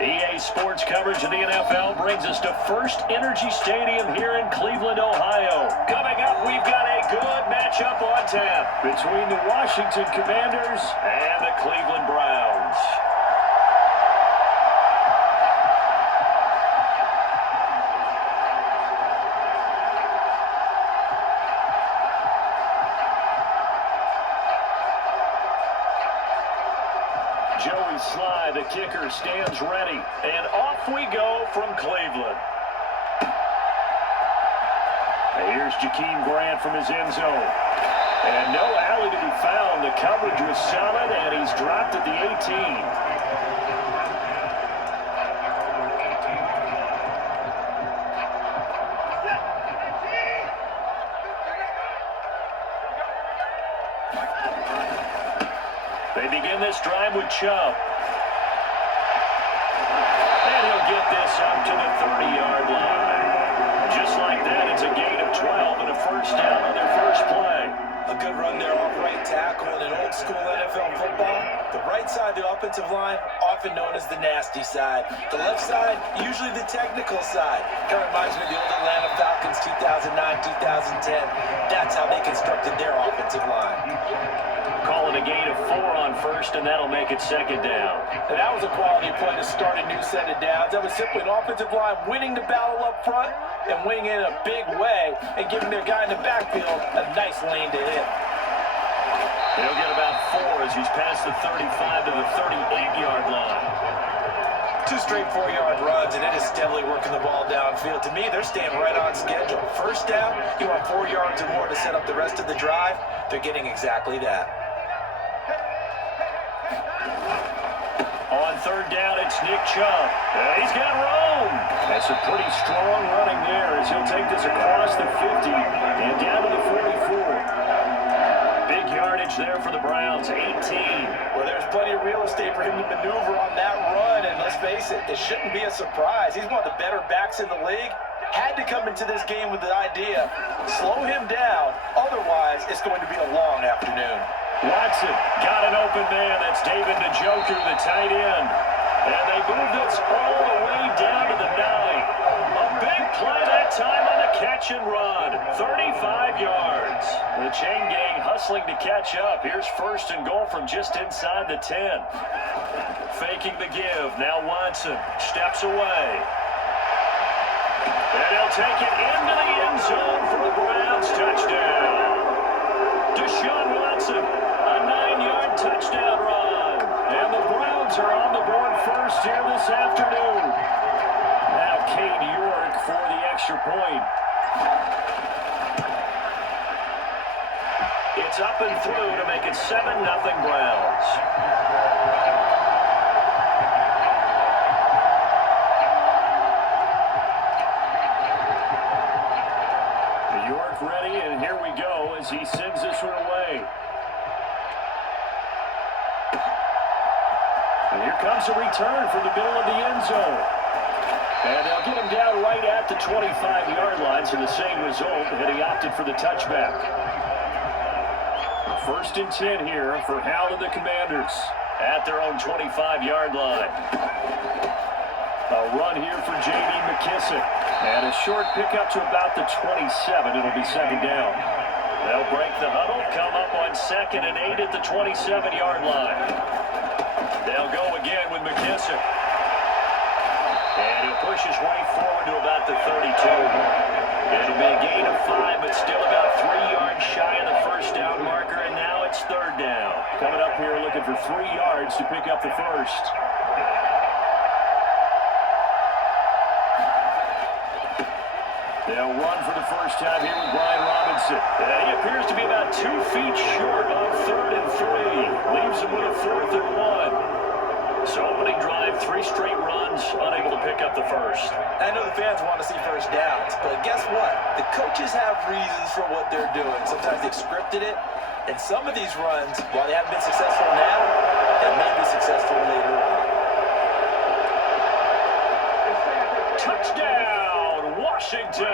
EA Sports coverage of the NFL brings us to First Energy Stadium here in Cleveland, Ohio. Coming up, we've got a good matchup on tap between the Washington Commanders and the Cleveland Browns. Joey Sly, the kicker, stands ready. And off we go from Cleveland. Here's Jakeem Grant from his end zone. And no alley to be found. The coverage was solid, and he's dropped at the 18. They begin this drive with Chubb. And he'll get this up to the 30-yard line. Just like that, it's a gain of 12 and a first down on their first play. A good run there off right tackle in old school NFL football. The right side of the offensive line, often known as the nasty side. The left side, usually the technical side. Kind of reminds me of the old Atlanta Falcons 2009-2010. That's how they constructed their offensive line. Call it a gain of 4 on first, and that'll make it second down. And that was a quality play to start a new set of downs. That was simply an offensive line winning the battle up front and winning it in a big way and giving their guy in the backfield a nice lane to hit. He'll get about 4 as he's past the 35 to the 38-yard line. 2 straight 4-yard runs, and it is steadily working the ball downfield. To me, they're staying right on schedule. First down, you want 4 yards or more to set up the rest of the drive. They're getting exactly that. On third down, it's Nick Chubb. And he's got room. That's a pretty strong running there as he'll take this across the 50 and down to the 44. Big yardage there for the Browns, 18. Well, there's plenty of real estate for him to maneuver on that run, and let's face it, it shouldn't be a surprise. He's one of the better backs in the league. Had to come into this game with the idea, slow him down, otherwise it's going to be a long afternoon. Watson got an open man. That's David Njoku, the tight end. And they move this all the way down to the 9. A big play that time on the catch and run. 35 yards. The chain gang hustling to catch up. Here's first and goal from just inside the 10. Faking the give. Now Watson steps away. And he'll take it into the end zone for the Browns touchdown. Deshaun Watson, a 9-yard touchdown run. And the Browns are on the board first here this afternoon. Now Cade York for the extra point. It's up and through to make it 7-0 Browns. York ready, and here we go as he sends this one away. And here comes a return from the middle of the end zone. And they'll get him down right at the 25-yard line, so the same result, and he opted for the touchback. First and 10 here for Howell and the Commanders at their own 25-yard line. A run here for J.D. McKissick. And a short pickup to about the 27. It'll be second down. They'll break the huddle, come up on 2nd and 8 at the 27-yard line. They'll go again with McKissick. And he'll push his way forward to about the 32. It'll be a gain of 5, but still about 3 yards shy of the first down marker, and now it's third down. Coming up here looking for 3 yards to pick up the first. They'll run for the first time here with Brian Robinson. He appears to be about 2 feet short on 3rd and 3. Leaves him with a 4th and 1. So opening drive, 3 straight runs, unable to pick up the first. I know the fans want to see first downs, but guess what? The coaches have reasons for what they're doing. Sometimes they've scripted it, and some of these runs, while they haven't been successful now, they may be successful later on. Touchdown, Washington!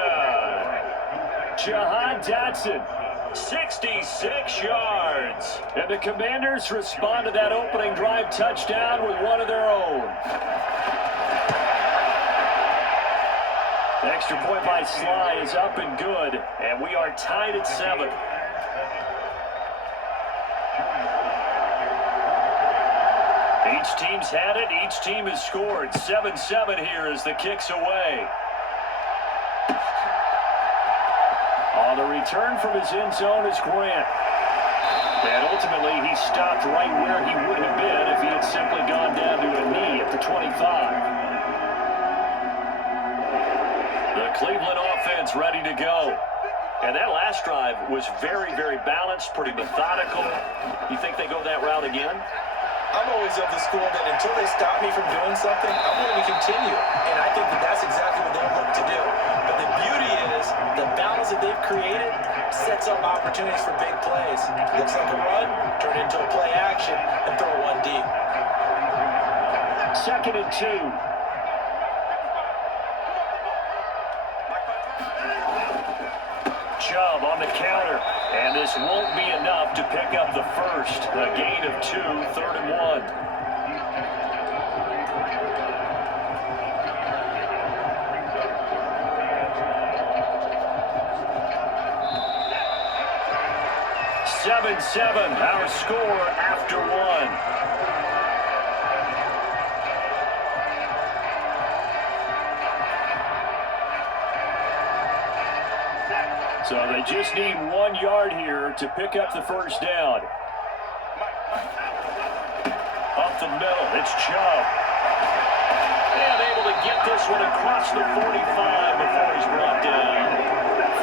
Jahan Dotson, 66 yards. And the Commanders respond to that opening drive touchdown with one of their own. extra point by Sly is up and good, and we are tied at 7. Each team's had it. Each team has scored. 7-7 here as the kick's away. On the return from his end zone is Grant. And ultimately, he stopped right where he would have been if he had simply gone down to a knee at the 25. The Cleveland offense ready to go. And that last drive was very, very balanced, pretty methodical. You think they go that route again? I'm always of the school that until they stop me from doing something, I'm willing to continue. And I think that that's exactly what they'll look to do. But the beauty is the balance that they've created sets up opportunities for big plays. Looks like a run, turn into a play action, and throw one deep. 2nd and 2. Chubb on the counter, and this won't be enough to pick up the first. A gain of 2, 3rd and 1. Seven, our score after 1. So they just need 1 yard here to pick up the first down. Up the middle, it's Chubb. And able to get this one across the 45 before he's brought down.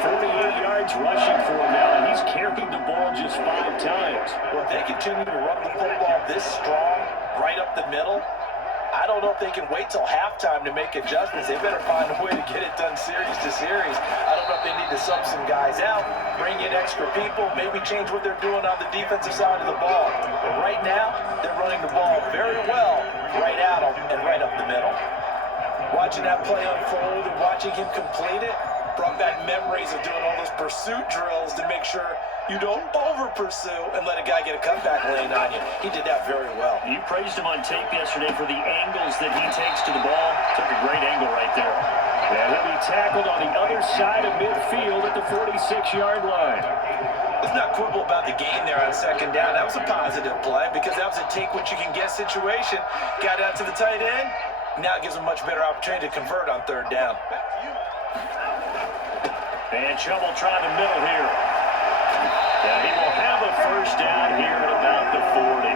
48 yards rushing for him now, and he's carried the ball just 5 times. Well, if they continue to run the football this strong, right up the middle, I don't know if they can wait till halftime to make adjustments. They better find a way to get it done series to series. I don't know if they need to sub some guys out, bring in extra people, maybe change what they're doing on the defensive side of the ball. But right now, they're running the ball very well right at them and right up the middle. Watching that play unfold and watching him complete it brought back memories of doing all those pursuit drills to make sure you don't over-pursue and let a guy get a cutback lane on you. He did that very well. You praised him on tape yesterday for the angles that he takes to the ball. Took a great angle right there. And he'll be tackled on the other side of midfield at the 46-yard line. Let's not quibble about the gain there on 2nd down. That was a positive play because that was a take-what-you-can-get situation. Got out to the tight end. Now it gives him a much better opportunity to convert on 3rd down. And Chubb will try the middle here. And he will have a first down here at about the 40.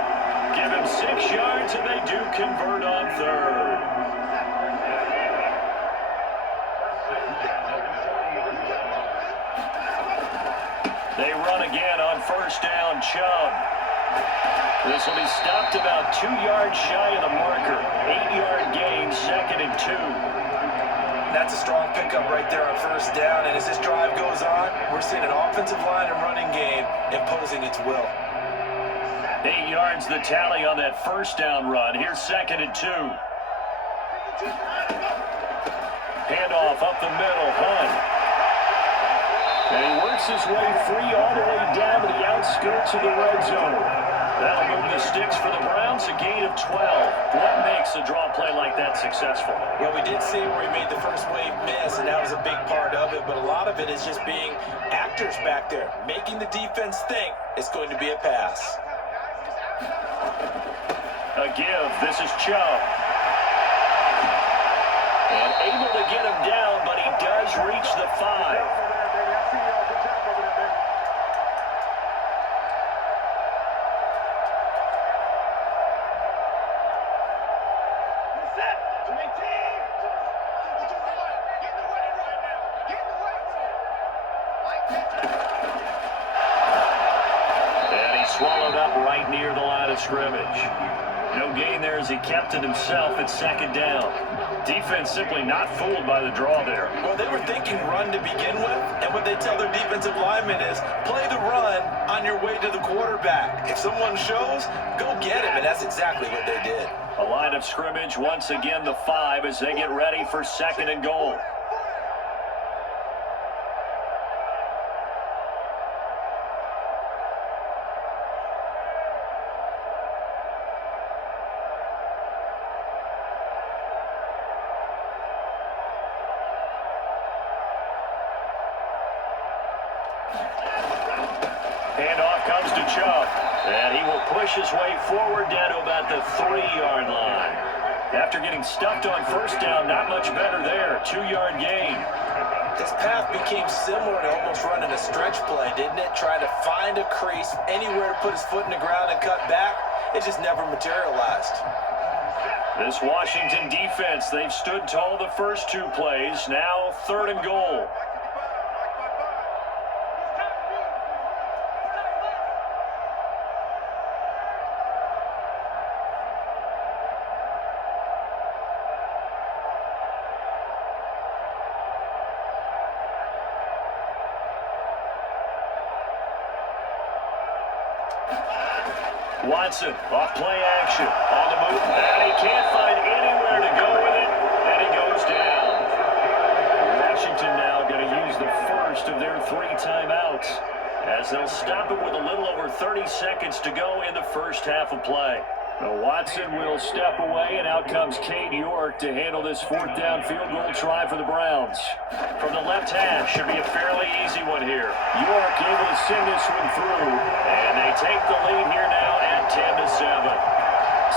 Give him 6 yards, and they do convert on 3rd. They run again on 1st down, Chubb. This will be stopped about 2 yards shy of the marker. 8-yard gain, 2nd and 2. That's a strong pickup right there on 1st down, and as this drive goes on, we're seeing an offensive line and running game imposing its will. 8 yards the tally on that 1st down run. Here's 2nd and 2. Handoff up the middle, Hunt. And he works his way free all the way down to the outskirts of the red zone. That'll move the sticks for the Browns, a gain of 12. What makes a draw play like that successful? Well, we did see where he made the first wave miss, and that was a big part of it, but a lot of it is just being actors back there, making the defense think it's going to be a pass. A give. This is Chubb. And able to get him down, but he does reach the 5. Swallowed up right near the line of scrimmage. No gain there as he kept it himself at 2nd down. Defense simply not fooled by the draw there. Well, they were thinking run to begin with, and what they tell their defensive linemen is play the run on your way to the quarterback. If someone shows, go get him, and that's exactly what they did. A line of scrimmage, once again the 5 as they get ready for 2nd and goal. push his way forward down to about the 3-yard line. After getting stuffed on first down, not much better there. 2-yard gain. His path became similar to almost running a stretch play, didn't it? Trying to find a crease, anywhere to put his foot in the ground and cut back. It just never materialized. This Washington defense, they've stood tall the first 2 plays. Now 3rd and goal. Watson, off play action, on the move, and he can't find anywhere to go with it, and he goes down. Washington now going to use the first of their 3 timeouts, as they'll stop it with a little over 30 seconds to go in the first half of play. Now Watson will step away, and out comes Cade York to handle this 4th down field goal try for the Browns. From the left hash, should be a fairly easy one here. York able to send this one through, and they take the lead here now at 10-7.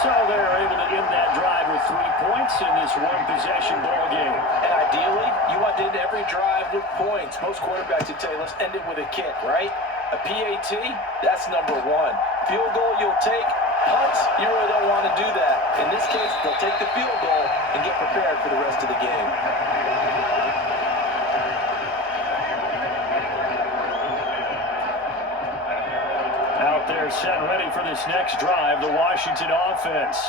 So they're able to end that drive with 3 points in this one-possession ball game. And ideally, you want to end every drive with points. Most quarterbacks would tell you, let's end it with a kick, right? A PAT, that's number 1. Field goal you'll take. Punts, you really don't want to do that. In this case, they'll take the field goal and get prepared for the rest of the game. Out there set and ready for this next drive, the Washington offense.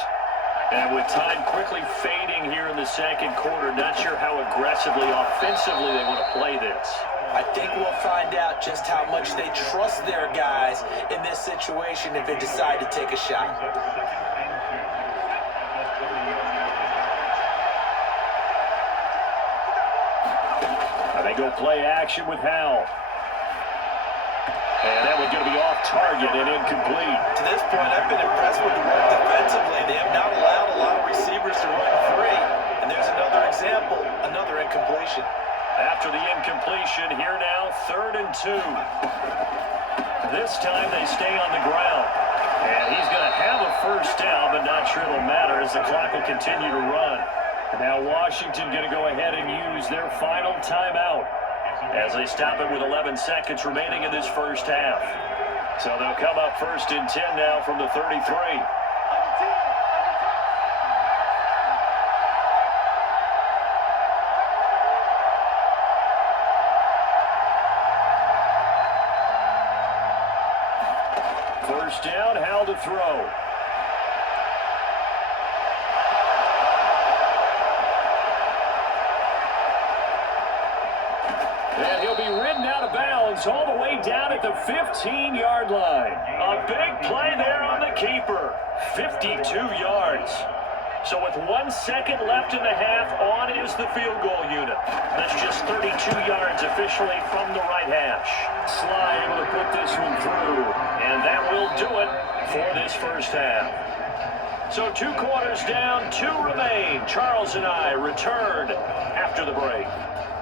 And with time quickly fading here in the second quarter, not sure how aggressively, offensively they want to play this. I think we'll find out just how much they trust their guys in this situation if they decide to take a shot. And they go play action with Howell. And that one's going to be off target and incomplete. To this point, I've been impressed with the work defensively. They have not allowed a lot of receivers to run free. And there's another example, another incompletion. After the incompletion, here now, 3rd and 2. This time they stay on the ground. And he's going to have a first down, but not sure it'll matter as the clock will continue to run. And now Washington going to go ahead and use their final timeout as they stop it with 11 seconds remaining in this first half. So they'll come up 1st and 10 now from the 33. First down, Howell to throw. And he'll be ridden out of bounds all the way down at the 15-yard line. A big play there on the keeper. 52 yards. So with 1 second left in the half, on is the field goal unit. That's just 32 yards officially from the right hash. Sly able to put this one through, and that will do it for this first half. So 2 quarters down, 2 remain. Charles and I returned after the break.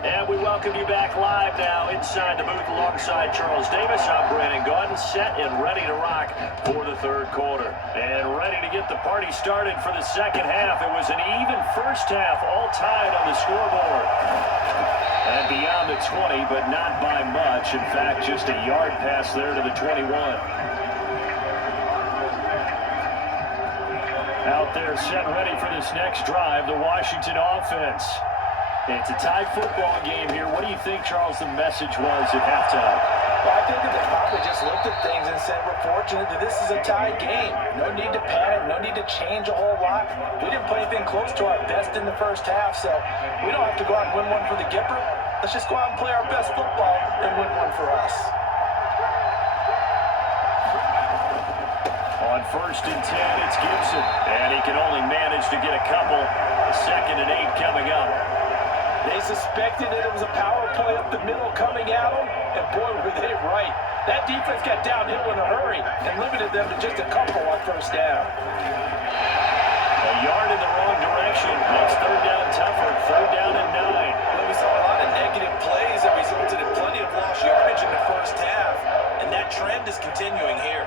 And we welcome you back live now inside the booth alongside Charles Davis. I'm Brandon Gaudin, set and ready to rock for the 3rd quarter. And ready to get the party started for the second half. It was an even first half, all tied on the scoreboard. And beyond the 20, but not by much. In fact, just a yard pass there to the 21. Out there set and ready for this next drive, the Washington offense. It's a tie football game here. What do you think, Charles, the message was at halftime? Well, I think that they probably just looked at things and said, we're fortunate that this is a tie game. No need to panic, no need to change a whole lot. We didn't play anything close to our best in the first half, so we don't have to go out and win one for the Gipper. Let's just go out and play our best football and win one for us. On 1st and 10, it's Gibson, and he can only manage to get a couple. 2nd and 8 coming up. They suspected that it was a power play up the middle coming at them, and boy, were they right. That defense got downhill in a hurry and limited them to just a couple on 1st down. A yard in the wrong direction. Makes 3rd down tougher. 3rd down and 9. Well, we saw a lot of negative plays that resulted in plenty of lost yardage in the first half, and that trend is continuing here.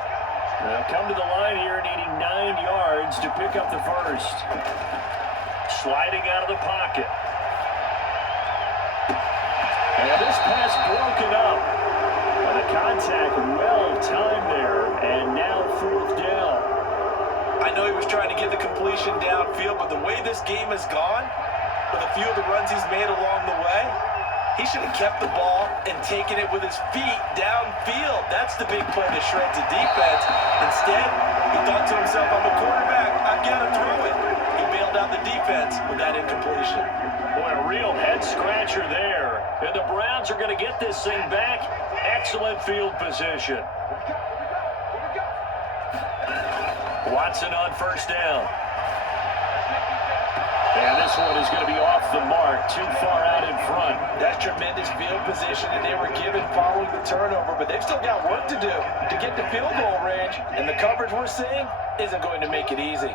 They'll come to the line here sliding out of the pocket. And this pass broken up. And the contact well timed there. And now 4th down. I know he was trying to get the completion downfield, but the way this game has gone, with a few of the runs he's made along the way, he should have kept the ball and taken it with his feet downfield. That's the big play that shreds the defense. Instead, he thought to himself, I'm a quarterback, I've got to throw it. He bailed out the defense with that incompletion. Boy, a real head-scratcher there. And the Browns are going to get this thing back. Excellent field position. Watson on 1st down. And this one is going to be off the mark, too far out in front. That's tremendous field position that they were given following the turnover, but they've still got work to do to get to field goal range, and the coverage we're seeing isn't going to make it easy.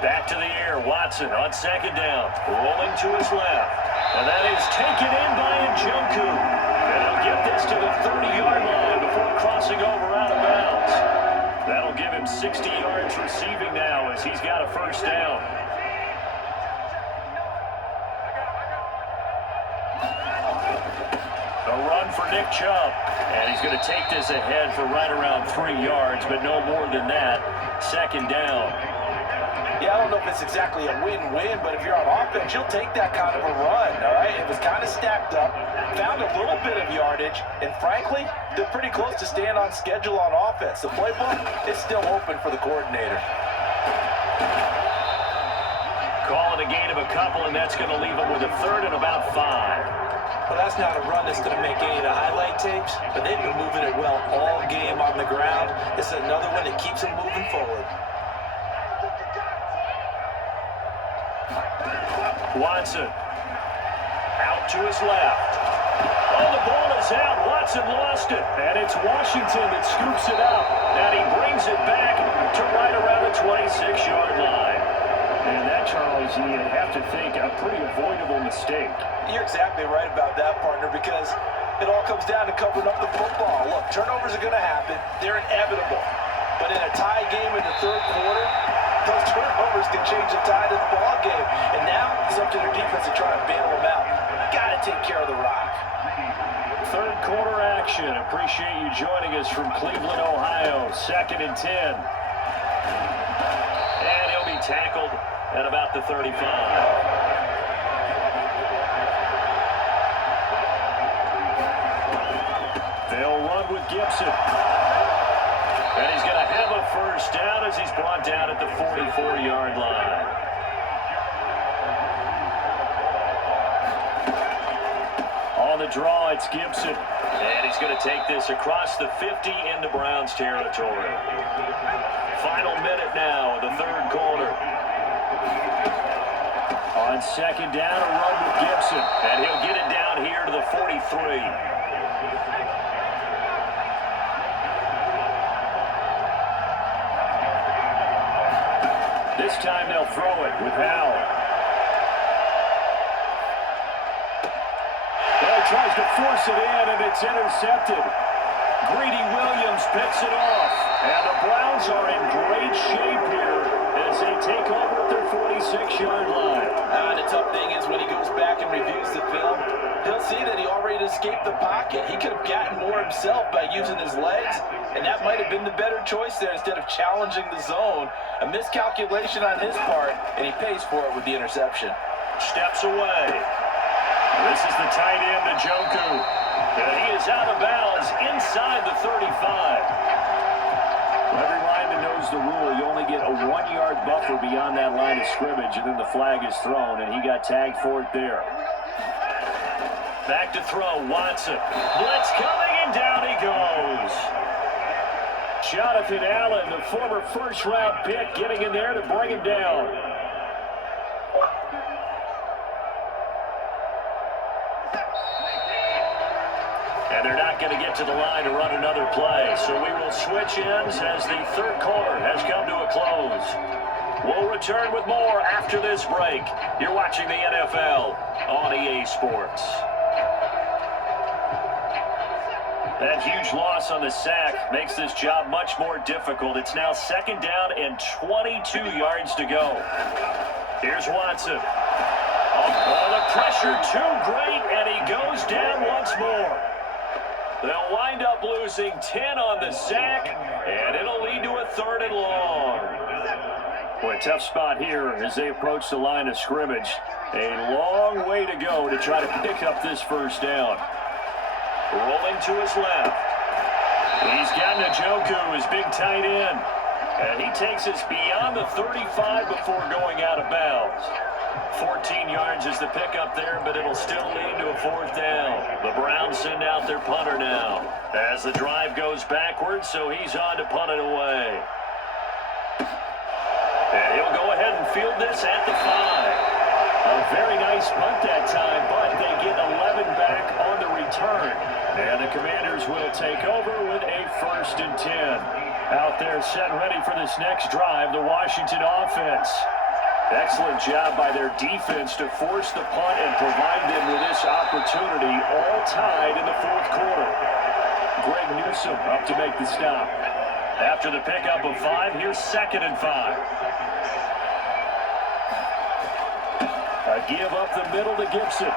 Back to the air, Watson on 2nd down, rolling to his left. And that is taken in by Njoku. And he'll get this to the 30-yard line before crossing over out of bounds. That'll give him 60 yards receiving now as he's got a 1st down. A run for Nick Chubb. And he's going to take this ahead for right around 3 yards, but no more than that. 2nd down. Yeah, I don't know if it's exactly a win-win, but if you're on offense, you'll take that kind of a run, all right? It was kind of stacked up, found a little bit of yardage, and frankly, they're pretty close to staying on schedule on offense. The playbook is still open for the coordinator. Call it a gain of a couple, and that's going to leave them with a 3rd and about 5. Well, that's not a run that's going to make any of the highlight tapes, but they've been moving it well all game on the ground. This is another one that keeps them moving forward. Watson out to his left. Oh, the ball is out. Watson lost it. And it's Washington that scoops it up. And he brings it back to right around the 26-yard line. And that, Charles, you'd have to think a pretty avoidable mistake. You're exactly right about that, partner, because it all comes down to covering up the football. Look, turnovers are going to happen. They're inevitable. But in a tie game in the 3rd quarter, those turnovers can change the tide of the ball game. And now it's up to their defense to try and bail them out. Got to take care of the rock. 3rd quarter action. Appreciate you joining us from Cleveland, Ohio. 2nd and 10. And he'll be tackled at about the 35. They'll run with Gibson. And he's going to have a 1st down as he's brought down at the 44-yard line. On the draw, it's Gibson. And he's going to take this across the 50 into Browns territory. Final minute now of the 3rd quarter. On 2nd down, a run with Gibson. And he'll get it down here to the 43. This time they'll throw it with Howell. Well, he tries to force it in, and it's intercepted. Greedy Williams picks it off. And the Browns are in great shape here as they take over at their 46-yard line. The tough thing is when he goes back and reviews the film, he'll see that he already escaped the pocket. He could have gotten more himself by using his legs, and that might have been the better choice there instead of challenging the zone. A miscalculation on his part, and he pays for it with the interception. Steps away. This is the tight end, Njoku. And he is out of bounds inside the 35. Every lineman knows the rule. You only get a 1-yard buffer beyond that line of scrimmage, and then the flag is thrown, and he got tagged for it there. Back to throw, Watson. Blitz coming, and down he goes. Jonathan Allen, the former first-round pick, getting in there to bring him down. And they're not going to get to the line to run another play. So we will switch ends as the 3rd quarter has come to a close. We'll return with more after this break. You're watching the NFL on EA Sports. That huge loss on the sack makes this job much more difficult. It's now 2nd down and 22 yards to go. Here's Watson. Oh, the pressure too great, and he goes down once more. They'll wind up losing 10 on the sack, and it'll lead to a 3rd and long. Boy, a tough spot here as they approach the line of scrimmage. A long way to go to try to pick up this 1st down. Rolling to his left. He's got Njoku, his big tight end. And he takes us beyond the 35 before going out of bounds. 14 yards is the pickup there, but it'll still lead to a 4th down. The Browns send out their punter now as the drive goes backwards, so he's on to punt it away. And he'll go ahead and field this at the 5. A very nice punt that time, but they get 11 back on the return. And the Commanders will take over with a 1st and 10. Out there set ready for this next drive, the Washington offense. Excellent job by their defense to force the punt and provide them with this opportunity, all tied in the 4th quarter. Greg Newsome up to make the stop. After the pickup of 5, here's 2nd and 5. A give up the middle to Gibson.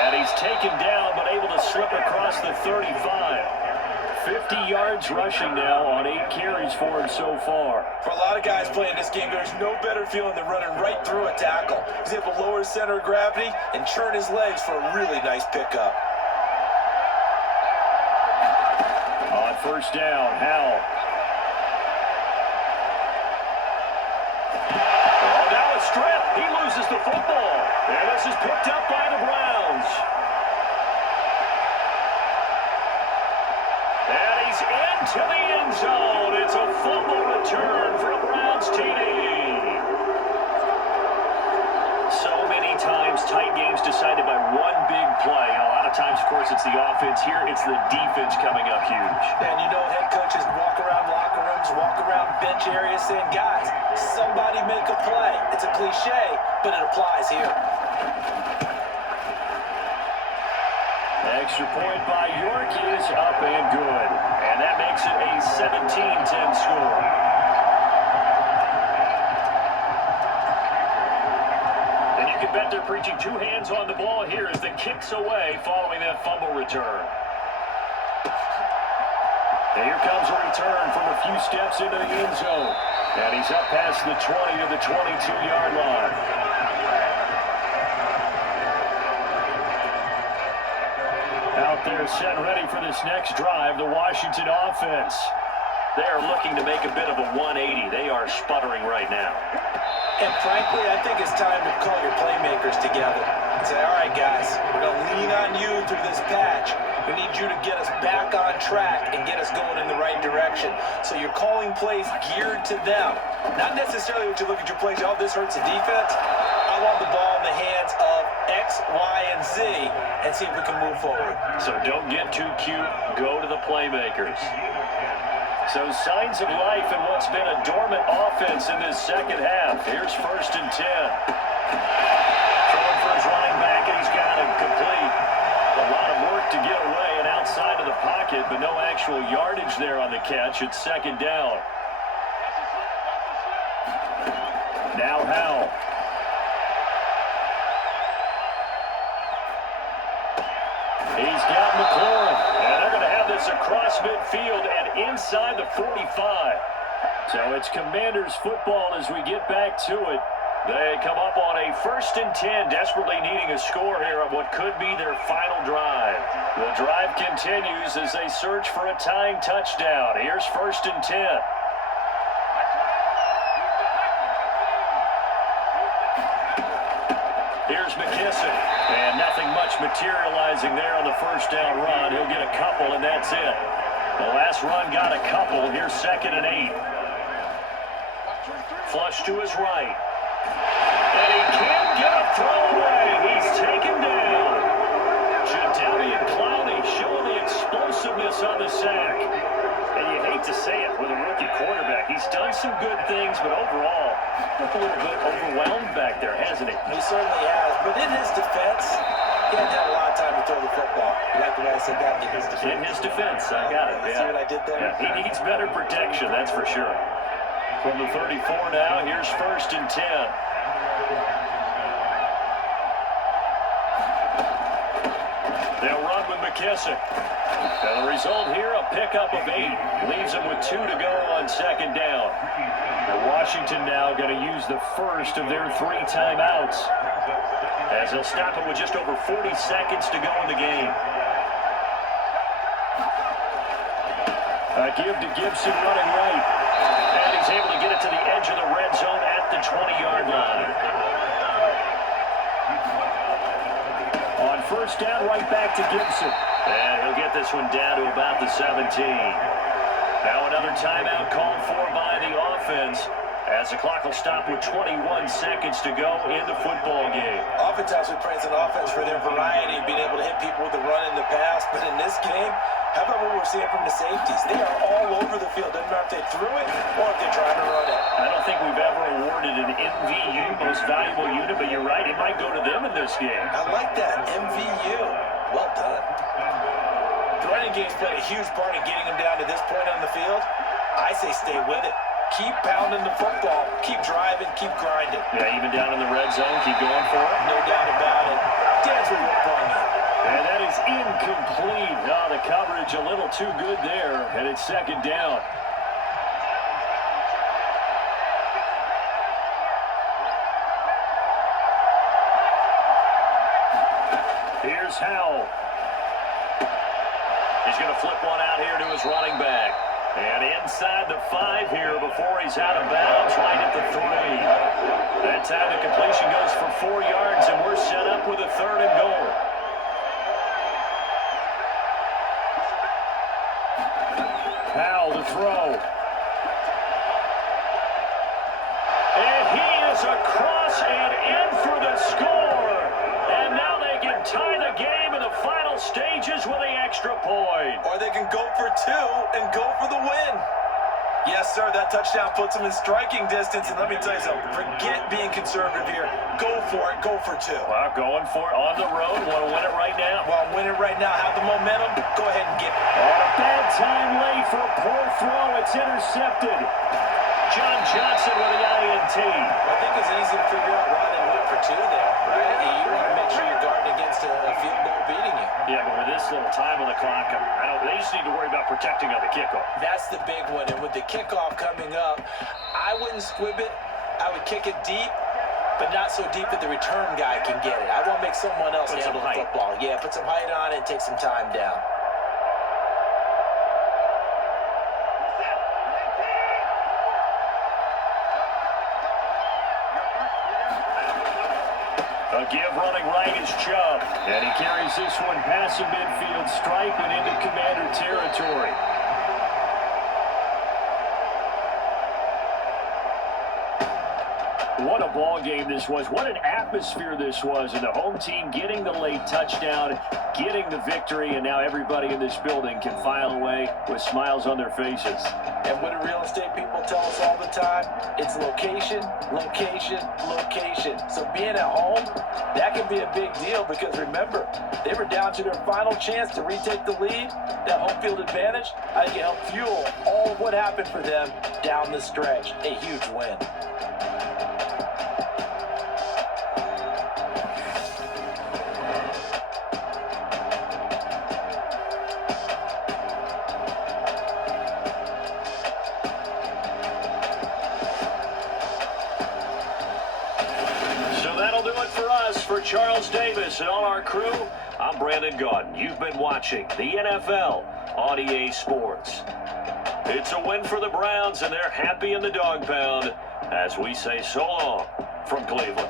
And he's taken down, but able to slip across the 35. 50 yards rushing now on 8 carries for him so far. For a lot of guys playing this game, there's no better feeling than running right through a tackle. He's able to lower his center of gravity and churn his legs for a really nice pickup. On 1st down, Howell. Oh, now a strip. He loses the football. And this is picked up by the Browns. And he's into the end zone. It's a fumble return for a Browns TD. So many times tight games decided by one big play. And a lot of times, of course, it's the offense. Here, it's the defense coming up huge. And you know head coaches walk around locker rooms, walk around bench areas saying, guys, somebody make a play. It's a cliche, but it applies here. Extra point by York is up and good. And that makes it a 17-10 score. And you can bet they're preaching 2 hands on the ball here as the kick's away following that fumble return. And here comes a return from a few steps into the end zone. And he's up past the 20 to the 22-yard line. Out there set ready for this next drive, the Washington offense. They are looking to make a bit of a 180. They are sputtering right now. And frankly, I think it's time to call your playmakers together and say, all right, guys, we're going to lean on you through this patch. We need you to get us back on track and get us going in the right direction. So you're calling plays geared to them. Not necessarily what you look at your plays, oh, this hurts the defense. I want the ball in the hands of X, Y, and Z and see if we can move forward. So don't get too cute. Go to the playmakers. So signs of life in what's been a dormant offense in this 2nd half. Here's 1st and 10. Throwing for his running back, and he's got him complete. A lot of work to get away and outside of the pocket, but no actual yardage there on the catch. It's 2nd down. Now Howell. He's got McLaurin, and they're going to have this across midfield and inside the 45. So it's Commanders football as we get back to it. They come up on a 1st and 10, desperately needing a score here on what could be their final drive. The drive continues as they search for a tying touchdown. Here's 1st and 10. Here's McKissick, and nothing much materializing there on the 1st down run. He'll get a couple, and that's it. The last run got a couple. Here's 2nd and 8. Flush to his right. And he can't get a throw away. He's taken down. Jadavian Clowney showing the explosiveness on the sack. And you hate to say it with a rookie quarterback. He's done some good things, but overall, a little bit overwhelmed back there, hasn't he? He certainly has. But in his defense, He hadn't had a lot of time to throw the football. You like the way I said that? In his defense. In his defense, I got it. See what I did there? Yeah, he needs better protection, that's for sure. From the 34 now, here's 1st and 10. They'll run with McKissick. And the result here, a pickup of 8. Leaves them with 2 to go on 2nd down. And Washington now going to use the first of their 3 timeouts, as they'll stop it with just over 40 seconds to go in the game. A give to Gibson running right. And he's able to get it to the edge of the red zone at the 20-yard line. On 1st down, right back to Gibson. And he'll get this one down to about the 17. Now another timeout called for by the offense, as the clock will stop with 21 seconds to go in the football game. Oftentimes we praise an offense for their variety, being able to hit people with the run in the pass. But in this game, how about what we're seeing from the safeties? They are all over the field. Doesn't matter if they threw it or if they're trying to run it. I don't think we've ever awarded an MVU, most valuable unit, but you're right, it might go to them in this game. I like that, MVU. Well done. The running game's played a huge part in getting them down to this point on the field. I say stay with it. Keep pounding the football. Keep driving. Keep grinding. Yeah, even down in the red zone, keep going for it. No doubt about it. Dance with your opponent. And that is incomplete. Oh, the coverage a little too good there, and it's 2nd down. Here's Howell. He's going to flip one out here to his running back. And inside the 5 here before he's out of bounds, right at the 3. That time the completion goes for 4 yards, and we're set up with a 3rd and goal. Howell to throw. And he is across and in for the score. And now they can tie the game in the final stages with the extra point. Or they can go for 2 and go for the win. Yes, sir, that touchdown puts them in striking distance. And let me tell you something, forget being conservative here. Go for it, go for 2. Well, going for it on the road. Want to win it right now? Well, win it right now, have the momentum. Go ahead and get it. On a bad time late for a poor throw. It's intercepted. John Johnson with the INT. I think it's easy to figure out why they went for 2 there, right? You want to make sure you're guarding against a field goal beating you. Yeah, but with this little time on the clock, they just need to worry about protecting on the kickoff. That's the big one. And with the kickoff coming up, I wouldn't squib it. I would kick it deep, but not so deep that the return guy can get it. I want to make someone else handle the football. Yeah, put some height on it and take some time down. A give running right is Chubb. And he carries this one past the midfield stripe and into Commander territory. What a ball game this was. What an atmosphere this was. And the home team getting the late touchdown, getting the victory, and now everybody in this building can file away with smiles on their faces. And what do real estate people tell us all the time? It's location, location, location. So being at home, that can be a big deal because remember, they were down to their final chance to retake the lead. That home field advantage, I think it helped fuel all of what happened for them down the stretch. A huge win. For Charles Davis and all our crew, I'm Brandon Gaudin. You've been watching the NFL on EA Sports. It's a win for the Browns, and they're happy in the dog pound as we say so long from Cleveland.